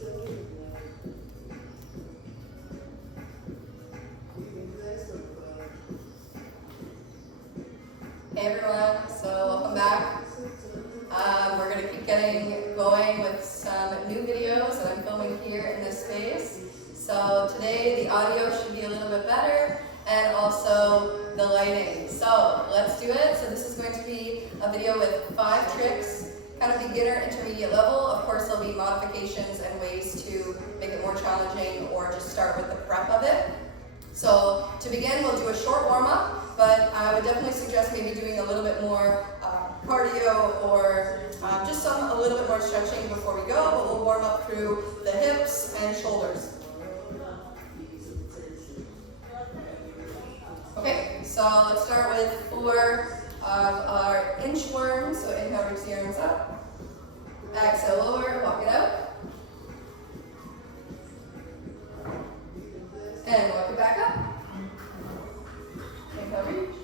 Hey everyone, so welcome back. We're going to keep getting going with some new videos that I'm filming here in this space. So today the audio should be a little bit better and also the lighting. So let's do it. So this is going to be a video with 5 tricks, kind of beginner, intermediate level. Of course there'll be modifications and ways to make it more challenging or just start with the prep of it. So to begin, we'll do a short warm-up, but I would definitely suggest maybe doing a little bit more cardio or just a little bit more stretching before we go, but we'll warm up through the hips and shoulders. Okay, so let's start with 4 of our inchworms. So inhale, reach the arms up. Exhale, lower, walk it out. And walk it back up. Inhale, reach.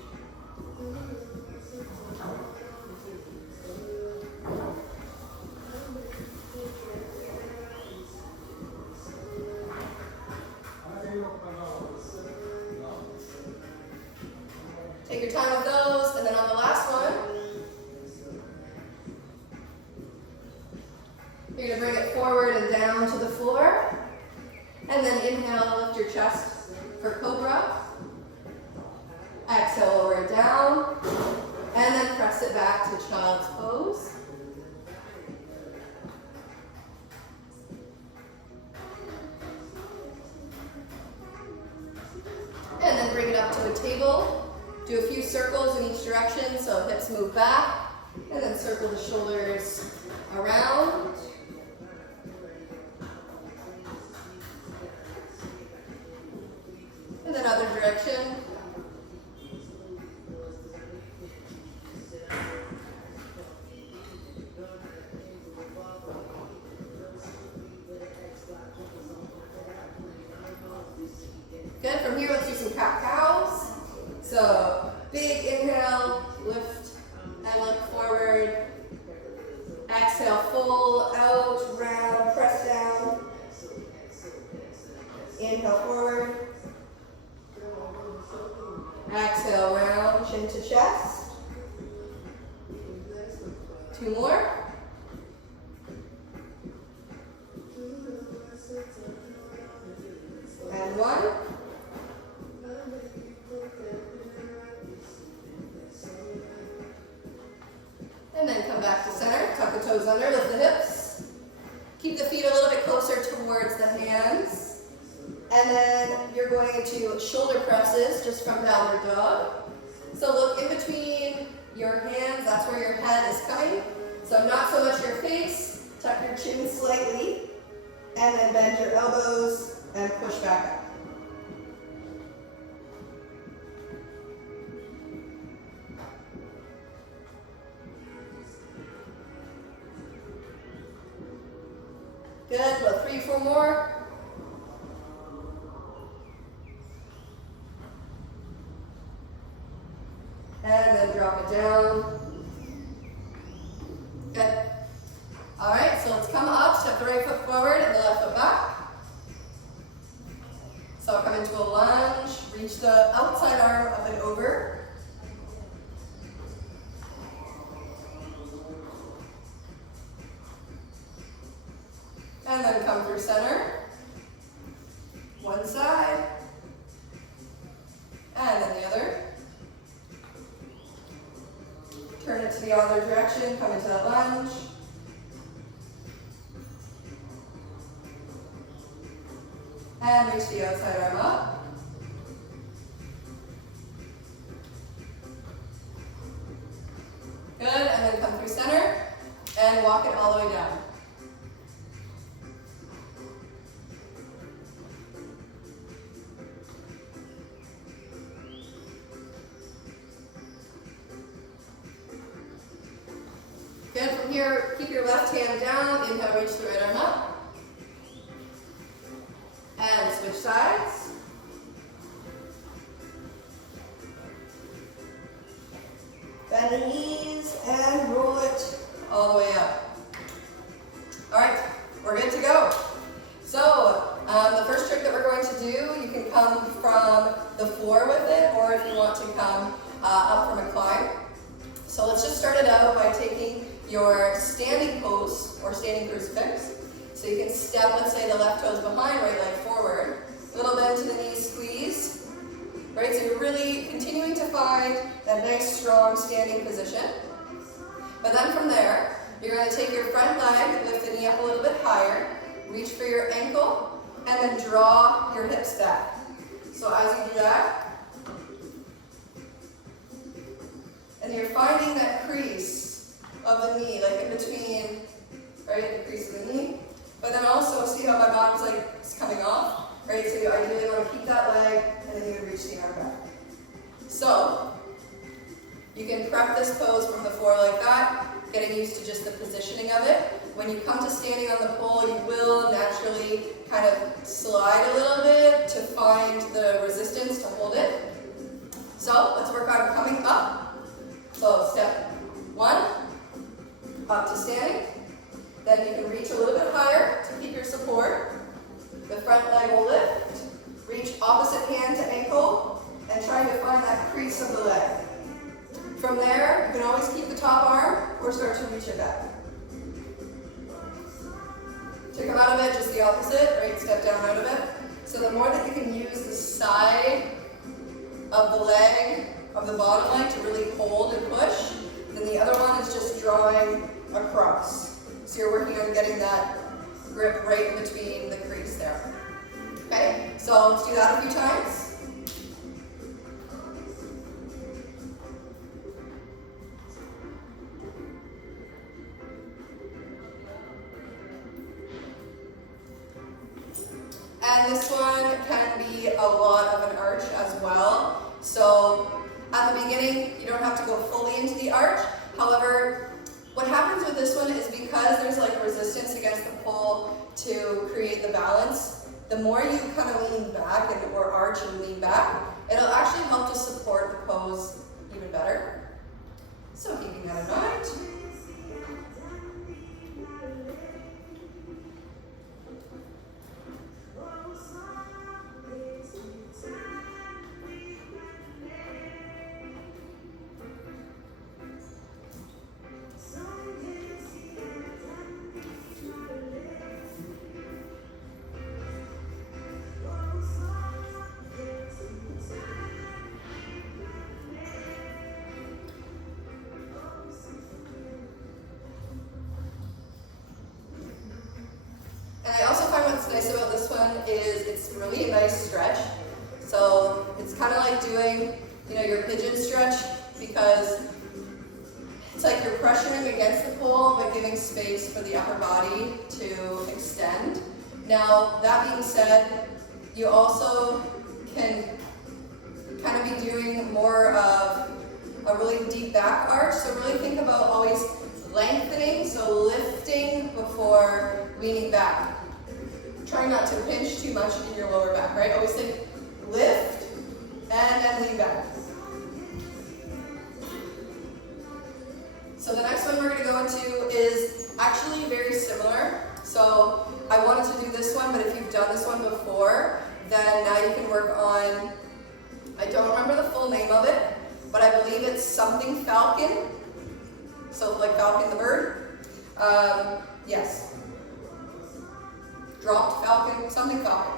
Take your time with those, and then on the last one, you're going to bring it forward and down to the floor. And then inhale, lift your chest for cobra. Exhale, lower it down. And then press it back to child's pose. And then bring it up to a table. Do a few circles in each direction, so hips move back. And then circle the shoulders around. And then other direction. Good, from here let's do some cat-cows. So big inhale, lift and look forward. Exhale, full out, round, press down. Inhale forward. Exhale, round, chin to chest. 2 more. And 1. And then come back to center, tuck the toes under, lift the hips. Keep the feet a little bit closer towards the hands. And then you're going to shoulder presses just from downward dog. So look in between your hands, that's where your head is coming. So not so much your face, tuck your chin slightly, and then bend your elbows and push back up. Good, about 3, 4 more. And then drop it down. Good. All right, so let's come up, step the right foot forward and the left foot back. So I'll come into a lunge, reach the outside arm up and over. And then come through center. One side. And then the other. Turn it to the other direction, come into that lunge. And reach the outside arm up. Good, and then come through center and walk it all the way down. Good, from here, keep your left hand down, inhale, reach the right arm up. And switch sides. Bend the knees and roll it all the way up. All right, we're good to go. do, you can come from the floor with it, or if you want to come up from a climb. So let's just start it out by taking your standing pose or standing crucifix. So you can step, let's say the left toes behind, right leg forward. A little bend to the knees, squeeze. Right, so you're really continuing to find that nice, strong standing position. But then from there, you're going to take your front leg, lift the knee up a little bit higher, reach for your ankle, and then draw your hips back. So as you do that, and you're finding that crease of the knee, like in between, right, the crease of the knee. But then also, see how my bottom's like it's coming off, right? So you ideally want to keep that leg, and then you reach the arm back. So you can prep this pose from the floor like that, getting used to just the positioning of it. When you come to standing on the pole, you will naturally kind of slide a little bit to find the resistance to hold it. So let's work on coming up. So step one, up to standing. Then you can reach a little bit higher to keep your support. The front leg will lift. Reach opposite hand to ankle and trying to find that crease of the leg. From there, you can always keep the top arm or start to reach it back. To come out of it, just the opposite, right? Step down out of it. So the more that you can use the side of the leg, of the bottom leg to really hold and push, then the other one is just drawing across. So you're working on getting that grip right in between the crease there. Okay, so let's do that a few times. And this one can be a lot of an arch as well. So at the beginning, you don't have to go fully into the arch. However, what happens with this one is because there's like resistance against the pole to create the balance, the more you kind of lean back or arch and lean back, it'll actually help to support the pose even better. So keeping that in mind. And I also find what's nice about this one is it's really a nice stretch. So it's kind of like doing, your pigeon stretch, because it's like you're pressuring against the pole but giving space for the upper body to extend. Now, that being said, you also can kind of be doing more of a really deep back arch. So really think about always lengthening, so lifting before leaning back. Try not to pinch too much in your lower back, right? Always think lift and then lean back. So the next one we're going to go into is actually very similar. So I wanted to do this one, but if you've done this one before, then now you can work on, I don't remember the full name of it, but I believe it's something falcon. So like falcon the bird. Yes. Dropped falcon, something falcon.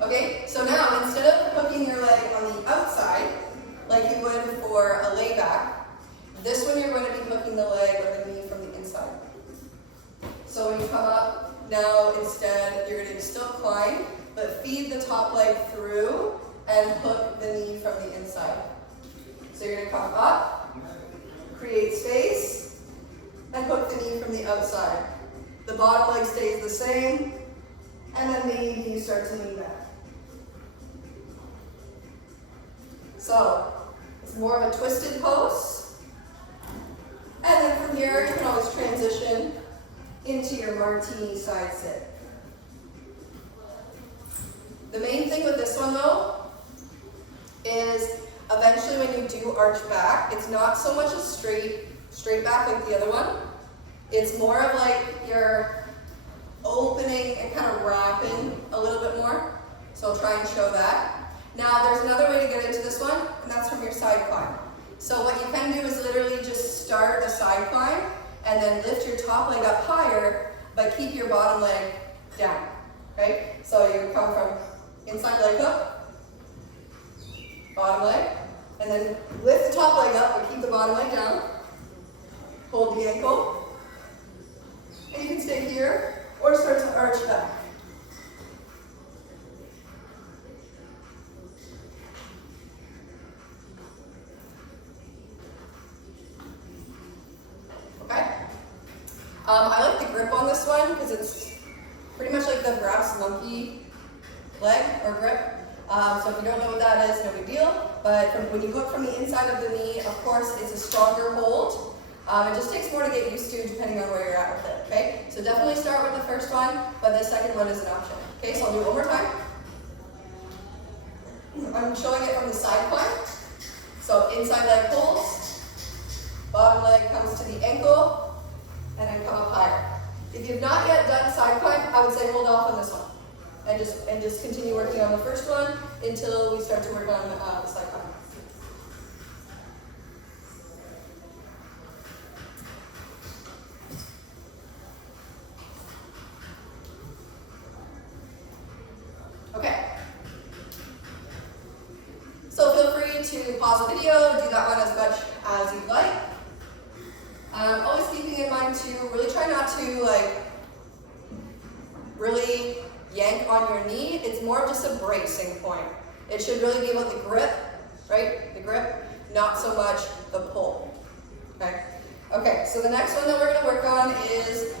Okay, so now instead of hooking your leg on the outside, like you would for a layback, this one you're going to be hooking the leg or the knee from the inside. So when you come up, now instead you're going to still climb, but feed the top leg through and hook the knee from the inside. So you're going to come up, create space, and hook the knee from the outside. The bottom leg stays the same, and then maybe you start to lean back. So it's more of a twisted pose. And then from here, you can always transition into your martini side sit. The main thing with this one though, is eventually when you do arch back, it's not so much a straight back like the other one. It's more of like you're opening and kind of wrapping a little bit more. So try leg up higher, but keep your bottom leg down, okay? So you come from inside leg hook, bottom leg, and then lift the top leg up, but keep the bottom leg down. Hold the ankle. And you can stay here, or start to arch back. I like the grip on this one because it's pretty much like the brass monkey leg or grip. So if you don't know what that is, no big deal. But when you hook from the inside of the knee, of course, it's a stronger hold. It just takes more to get used to depending on where you're at with it, okay? So definitely start with the first one, but the second one is an option. Okay, so I'll do it one more time. I'm showing it from the side climb. So inside leg holds, bottom leg comes to the ankle, and then come up higher. If you've not yet done side climb, I would say hold off on this one. And just continue working on the first one until we start to work on the side climb. Okay. So feel free to pause the video, do that one as much as you'd like. Always keeping in mind to really try not to really yank on your knee. It's more of just a bracing point. It should really be about the grip, right? The grip, not so much the pull. Okay. Okay, so the next one that we're going to work on is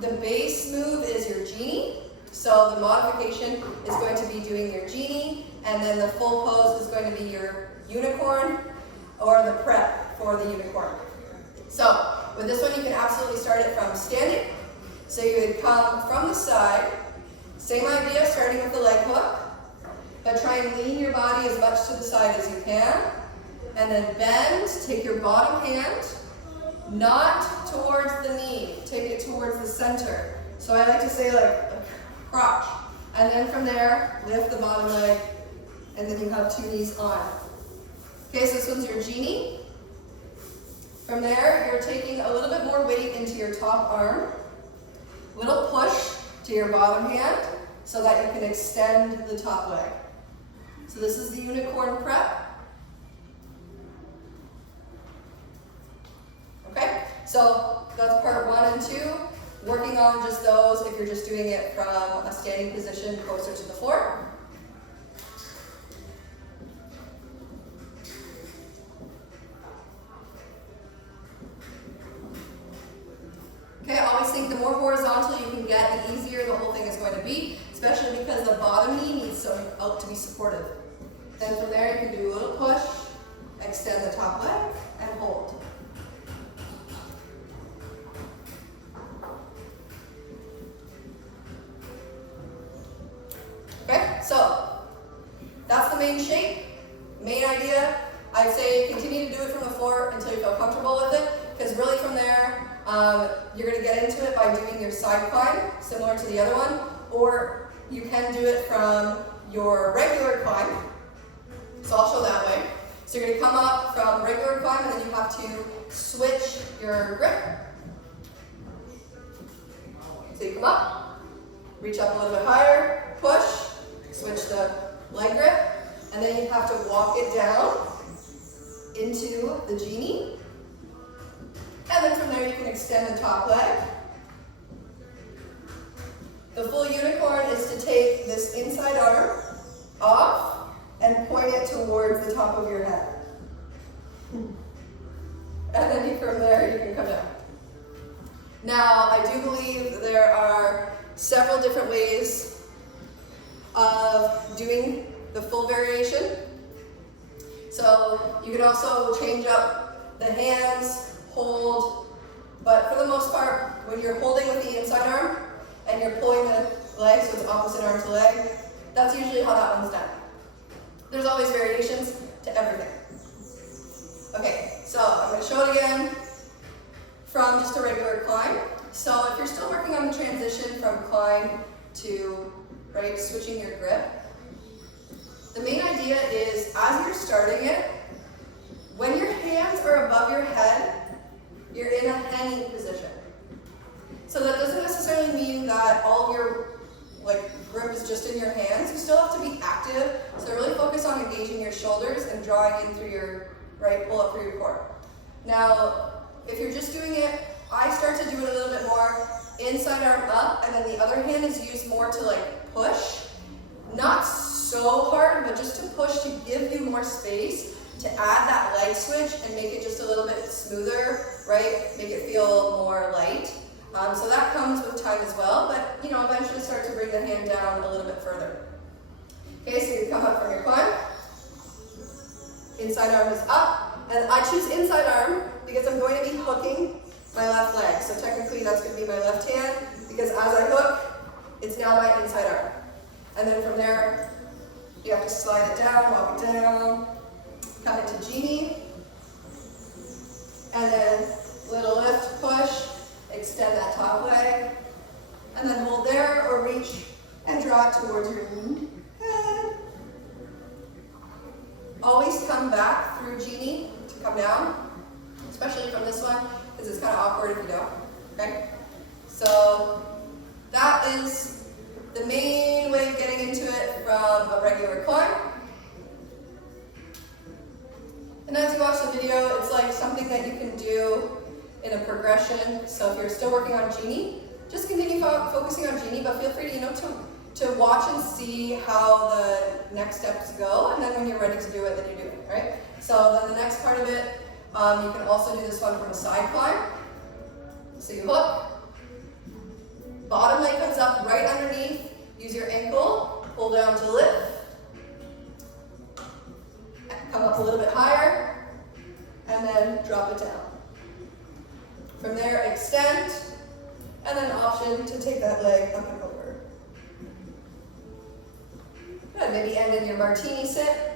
the base move is your genie. So the modification is going to be doing your genie, and then the full pose is going to be your unicorn or the prep for the unicorn. So with this one, you can absolutely start it from standing. So you would come from the side, same idea, starting with the leg hook, but try and lean your body as much to the side as you can, and then bend, take your bottom hand, not towards the knee, take it towards the center. So I like to say like a crotch, and then from there, lift the bottom leg, and then you have two knees on. Okay, so this one's your genie. From there, you're taking a little bit more weight into your top arm. Little push to your bottom hand so that you can extend the top leg. So this is the unicorn prep. Okay, so that's part 1 and 2. Working on just those if you're just doing it from a standing position closer to the floor. Okay, I always think the more horizontal you can get, the easier the whole thing is going to be, especially because the bottom knee needs to be supportive. Then from there, you can do a little push, extend the top leg, and hold. Okay, so that's the main shape, main idea. I'd say continue to do it from the floor until you feel comfortable with it, because really from there, you're going to get into it by doing your side climb, similar to the other one, or you can do it from your regular climb. So I'll show that way. So you're going to come up from regular climb, and then you have to switch your grip. So you come up, reach up a little bit higher, push, switch the leg grip, and then you have to walk it down into the genie. And then from there you can extend the top leg. The full unicorn is to take this inside arm off and point it towards the top of your head. And then from there you can come down. Now, I do believe there are several different ways of doing the full variation. So you could also change up the hands, hold, but for the most part, when you're holding with the inside arm and you're pulling the leg, so it's opposite arm to leg, that's usually how that one's done. There's always variations to everything. Okay, so I'm going to show it again from just a regular climb. So if you're still working on the transition from climb to switching your grip, the main idea is as you're starting it, when your hands are above your head, you're in a hanging position. So that doesn't necessarily mean that all of your grip is just in your hands. You still have to be active. So really focus on engaging your shoulders and drawing in through your right, pull up through your core. Now, if you're just doing it, I start to do it a little bit more inside arm up, and then the other hand is used more to push. Not so hard, but just to push to give you more space to add that leg switch and make it just a little bit smoother, right? Make it feel more light. So that comes with time as well, but eventually start to bring the hand down a little bit further. Okay, so you come up from your climb. Inside arm is up, and I choose inside arm because I'm going to be hooking my left leg. So technically that's going to be my left hand, because as I hook, it's now my inside arm. And then from there, you have to slide it down, walk it down, come into genie, and then little lift, push, extend that top leg, and then hold there or reach and draw it towards your head. Always come back through genie to come down, especially from this one, because it's kind of awkward if you don't, okay? So that is the main way of getting into it from a regular climb. And as you watch the video, it's like something that you can do in a progression. So if you're still working on genie, just continue focusing on genie, but feel free to watch and see how the next steps go, and then when you're ready to do it, then you do it, right? So then the next part of it, you can also do this one from a side climb. So you hook, bottom leg comes up right underneath, use your ankle, pull down to lift, come up a little bit higher, and then drop it down. From there, extend, and then option to take that leg up and over. Good, maybe end in your martini sit.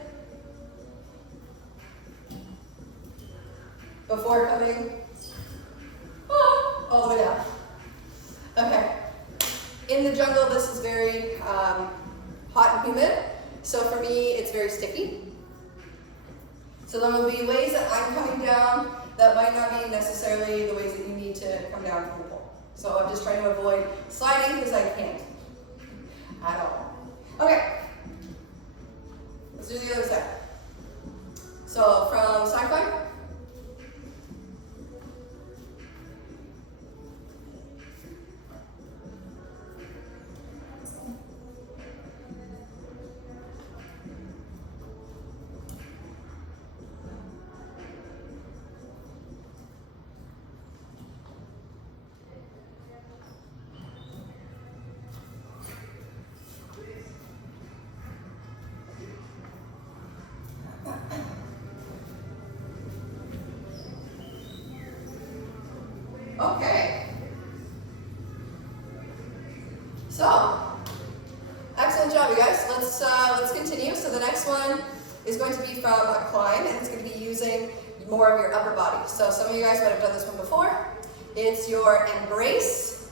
Before coming all the way down. Okay. In the jungle, this is very hot and humid. So for me, it's very sticky. So there will be ways that I'm coming down that might not be necessarily the ways that you need to come down from the pole. So I'm just trying to avoid sliding because I can't at all. Okay. Let's do the other side. So from side climb. Okay. So, excellent job, you guys. Let's continue. So the next one is going to be from a climb, and it's going to be using more of your upper body. So some of you guys might have done this one before. It's your embrace,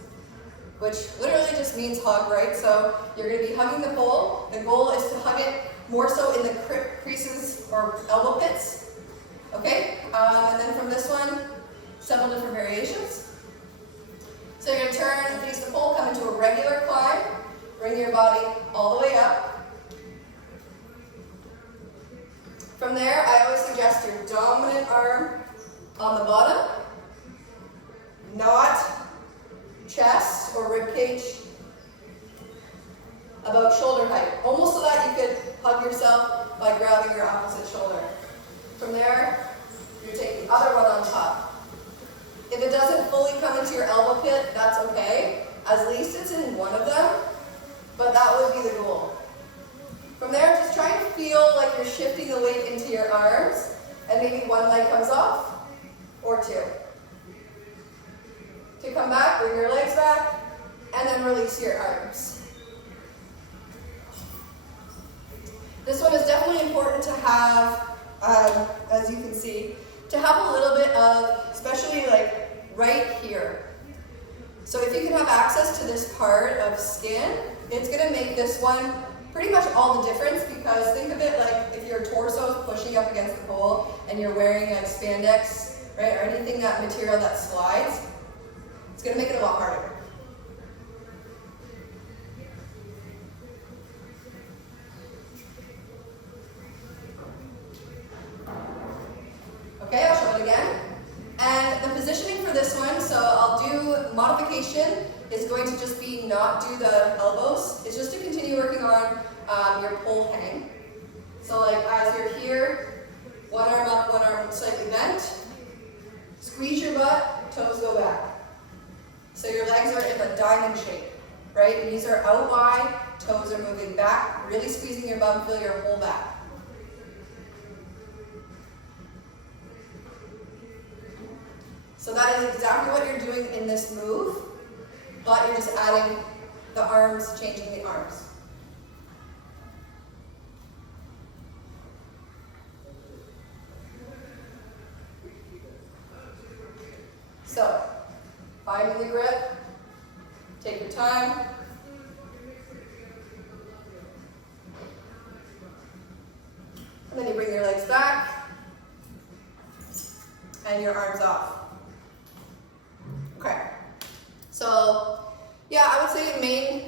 which literally just means hug, right? So you're going to be hugging the pole. The goal is to hug it more so in the creases or elbow pits. Okay? And then from this one, several different variations. So you're going to turn and face the pole, come into a regular climb, bring your body all the way up. From there, I always suggest your dominant arm on the bottom, not chest or rib cage, about shoulder height, almost so that you could hug yourself by grabbing your opposite shoulder. From there, you take the other one on top. If it doesn't fully come into your elbow pit, that's okay. At least it's in one of them, but that would be the goal. From there, just try to feel like you're shifting the weight into your arms, and maybe one leg comes off, or two. To come back, bring your legs back, and then release your arms. This one is definitely important to have, as you can see, to have a little bit of, especially right here. So if you can have access to this part of skin, it's gonna make this one pretty much all the difference, because think of it like if your torso is pushing up against the pole and you're wearing spandex, right, or anything, that material that slides, it's gonna make it a lot harder. is going to just be not do the elbows. It's just to continue working on your pull hang. So like as you're here, one arm up, one arm slightly bent. Squeeze your butt, toes go back. So your legs are in a diamond shape, right? Knees are out wide, toes are moving back, really squeezing your bum, feel your whole back. So that is exactly what you're doing in this move, but you're just adding the arms, changing the arms. So, finding the grip, take your time. And then you bring your legs back and your arms off. Okay. So, yeah, I would say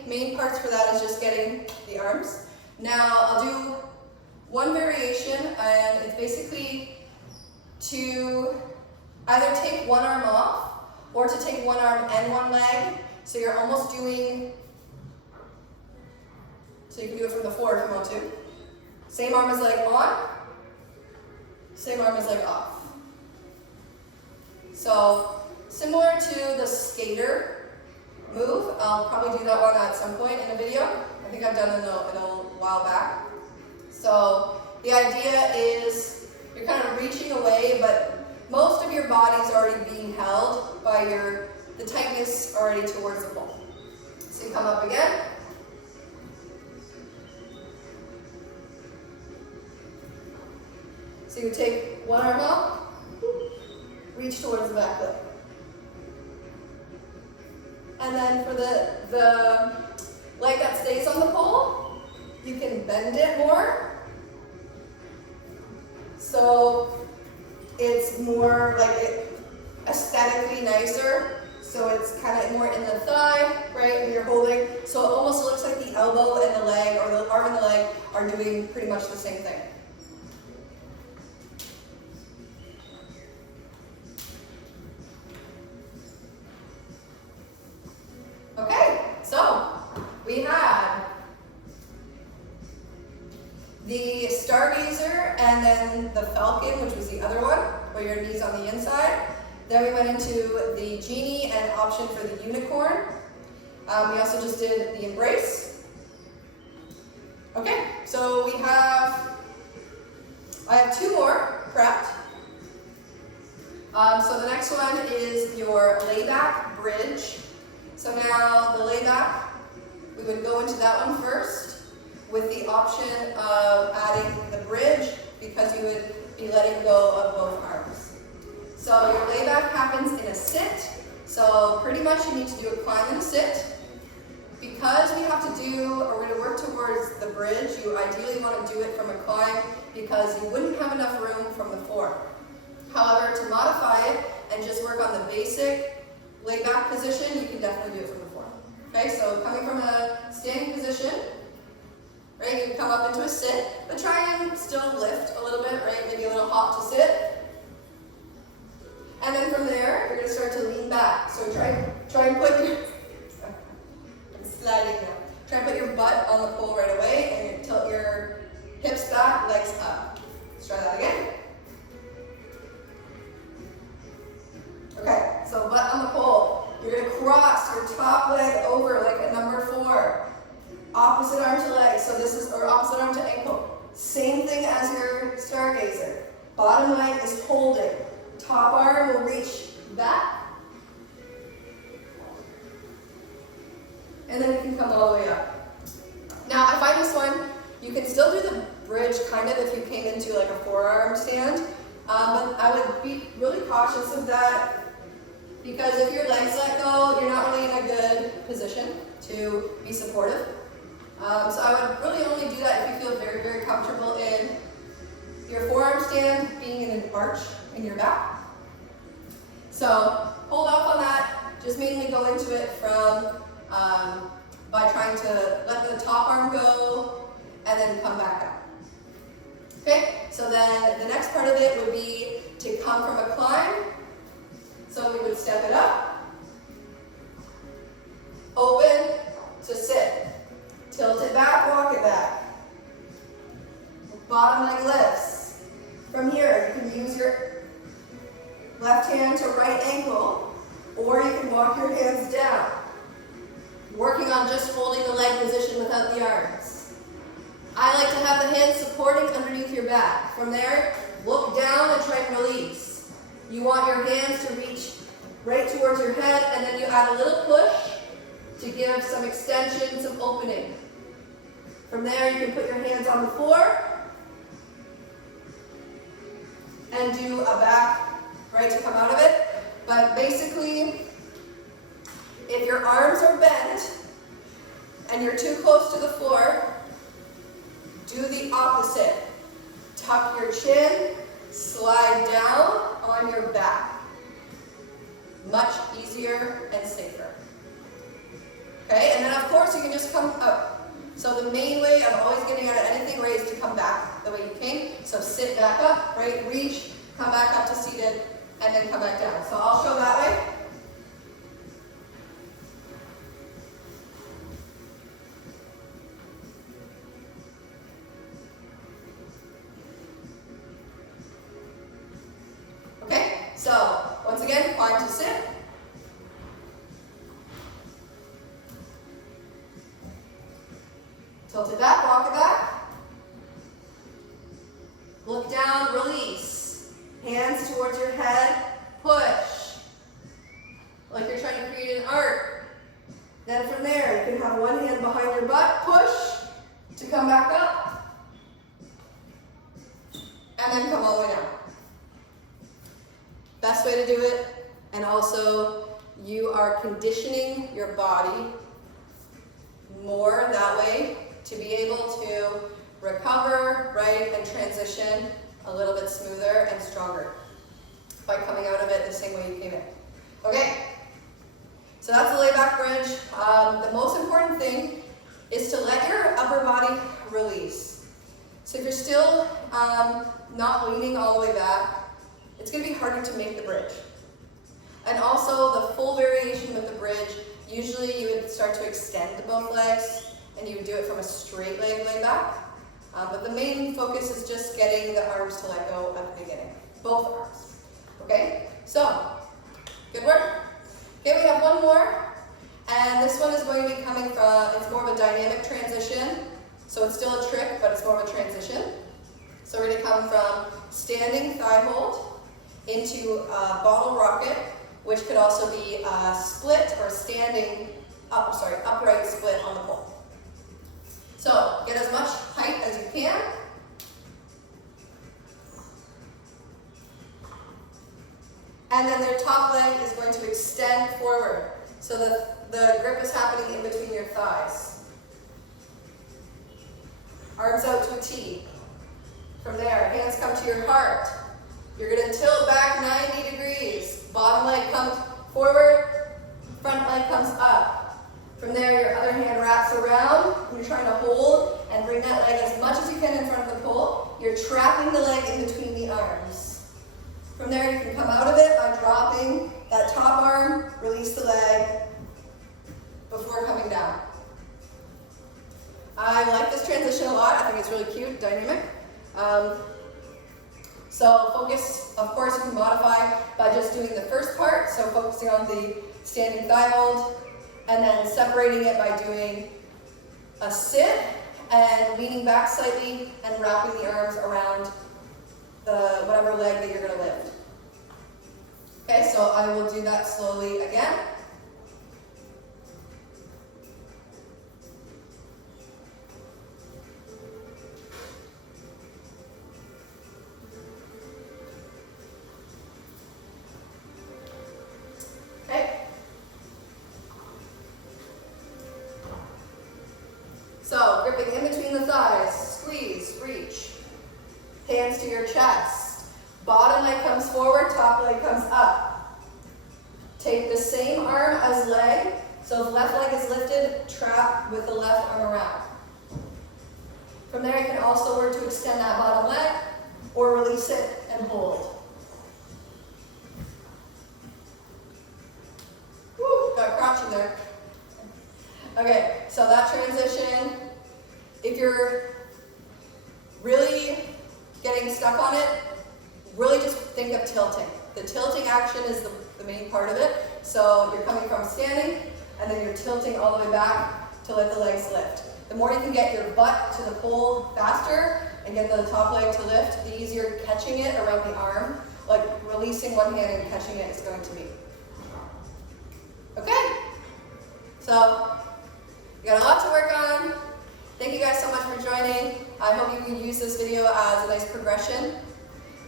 main parts for that is just getting the arms. Now, I'll do one variation, and it's basically to either take one arm off or to take one arm and one leg. So you're almost doing, so you can do it from the floor if you want to. Same arm as leg on, same arm as leg off. So similar to the skater move, I'll probably do that one at some point in a video. I think I've done it in a while back. So the idea is you're kind of reaching away, but most of your body's already being held by the tightness already towards the pole. So you come up again. So you take one arm up, reach towards the back leg. And then for the leg that stays on the pole, you can bend it more. So it's more like aesthetically nicer. So it's kind of more in the thigh, right, when you're holding. So it almost looks like the elbow and the leg, or the arm and the leg, are doing pretty much the same thing. Okay, so we had the stargazer and then the falcon, which was the other one, where your knees on the inside. Then we went into the genie and option for the unicorn. We also just did the embrace. Okay, so I have two more prepped. So the next one is your layback bridge. So now the layback, we would go into that one first with the option of adding the bridge, because you would be letting go of both arms. So your layback happens in a sit. So pretty much you need to do a climb and a sit. Because we have to do, or we're going to work towards the bridge, you ideally want to do it from a climb because you wouldn't have enough room from the floor. However, to modify it and just work on the basic layback position, you can definitely do it from the floor. Okay, so coming from a standing position, right, you can come up into a sit, but try and still lift a little bit, right, maybe a little hop to sit. And then from there, you're going to start to lean back. So try and put your, I'm sliding now. Try and put your butt on the pole right away, and you tilt your hips back, legs up. Let's try that again. Okay, so butt on the pole. You're going to cross your top leg over like a number 4. Opposite arm to leg, so this is, or opposite arm to ankle. Same thing as your stargazer. Bottom leg is holding. Top arm will reach back. And then you can come all the way up. Now I find this one, you can still do the bridge kind of if you came into like a forearm stand. But I would be really cautious of that, because if your legs let go, you're not really in a good position to be supportive. So I would really only do that if you feel very, very comfortable in your forearm stand being in an arch in your back. So hold off on that. Just mainly go into it from by trying to let the top arm go and then come back up. Okay, so then the next part of it would be to come from a climb. So we would step it up. hand to right ankle, or you can walk your hands down, working on just holding the leg position without the arms. I like to have the hands supporting underneath your back. From there, look down and try and release. You want your hands to reach right towards your head, and then you add a little push to give some extension, some opening. From there, you can put your hands on the floor and do a back, right, to come out of it. But basically, if your arms are bent and you're too close to the floor, do the opposite. Tuck your chin, slide down on your back. Much easier and safer. Okay, and then of course you can just come up. So the main way of always getting out of anything, right, is to come back the way you came. So sit back up, right, reach, come back up to seated, and then come back down. So I'll show that way. Okay, so once again, climb to sit. Tilt it back, walk it back. Look down, release. Hands towards your head, push. Like you're trying to create an arc. Then from there, you can have one hand behind your butt, push to come back up. And then come all the way down. Best way to do it, and also you are conditioning your body more that way to be able to recover, right, and transition a little bit smoother and stronger by coming out of it the same way you came in. Okay, so that's the layback bridge. The most important thing is to let your upper body release. So if you're still not leaning all the way back, it's going to be harder to make the bridge. And also the full variation with the bridge, usually you would start to extend both legs and you would do it from a straight leg layback. But the main focus is just getting the arms to let go at the beginning. Both arms. Okay? So, good work. Okay, we have one more. And this one is going to be coming from, it's more of a dynamic transition. So it's still a trick, but it's more of a transition. So we're going to come from standing thigh hold into a bottle rocket, which could also be a split or upright split on the pole. So get as much height as you can. And then their top leg is going to extend forward. So the grip is happening in between your thighs. Arms out to a T. From there, hands come to your heart. You're going to tilt back 90 degrees. Bottom leg comes forward, front leg comes up. From there, your other hand wraps around. You're trying to hold and bring that leg as much as you can in front of the pole. You're trapping the leg in between the arms. From there, you can come out of it by dropping that top arm, release the leg before coming down. I like this transition a lot. I think it's really cute, dynamic. So focus, of course, you can modify by just doing the first part. So focusing on the standing thigh hold, and then separating it by doing a sit and leaning back slightly and wrapping the arms around the whatever leg that you're going to lift. Okay, so I will do that slowly again. So, gripping in between the thighs, squeeze, reach. Hands to your chest. Bottom leg comes forward, top leg comes up. Take the same arm as leg. So if left leg is lifted, trap with the left arm around. From there, you can also work to extend that bottom leg or release it and hold. Woo, got crotch in there. Okay, so that transition, if you're really getting stuck on it, really just think of tilting. the tilting action is the main part of it. So you're coming from standing, and then you're tilting all the way back to let the legs lift. The more you can get your butt to the pole faster and get the top leg to lift, the easier catching it around the arm, like releasing one hand and catching it is going to be. Okay, so we got a lot to work on. Thank you guys so much for joining. I hope you can use this video as a nice progression,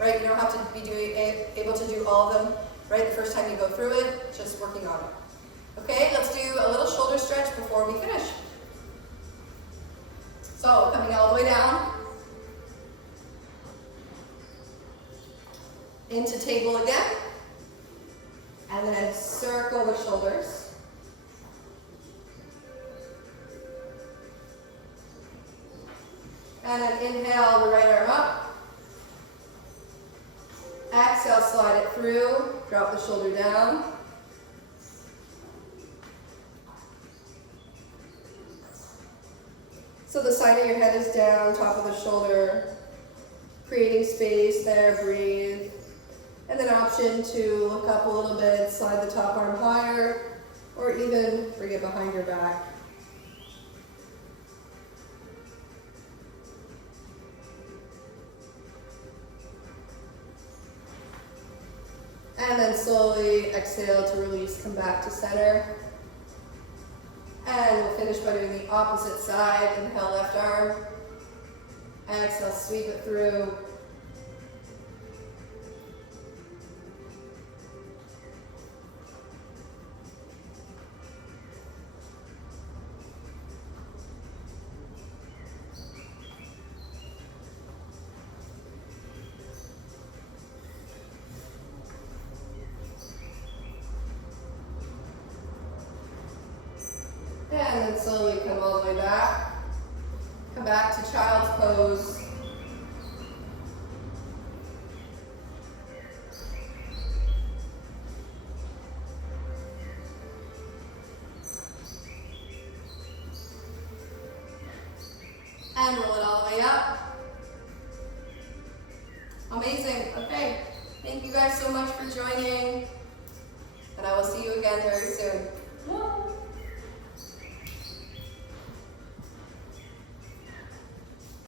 right? You don't have to be able to do all of them, right, the first time you go through it, just working on it. Okay, let's do a little shoulder stretch before we finish. So, coming all the way down, into table again, and then circle the shoulders. And then inhale the right arm up. Exhale, slide it through, drop the shoulder down. So the side of your head is down, top of the shoulder, creating space there, breathe. And then option to look up a little bit, slide the top arm higher, or even bring it behind your back. And then slowly exhale to release, come back to center. And we'll finish by doing the opposite side. Inhale, left arm. Exhale, sweep it through. And then slowly come all the way back. Come back to child's pose. And roll it all the way up. Amazing. Okay. Thank you guys so much for joining. And I will see you again very soon.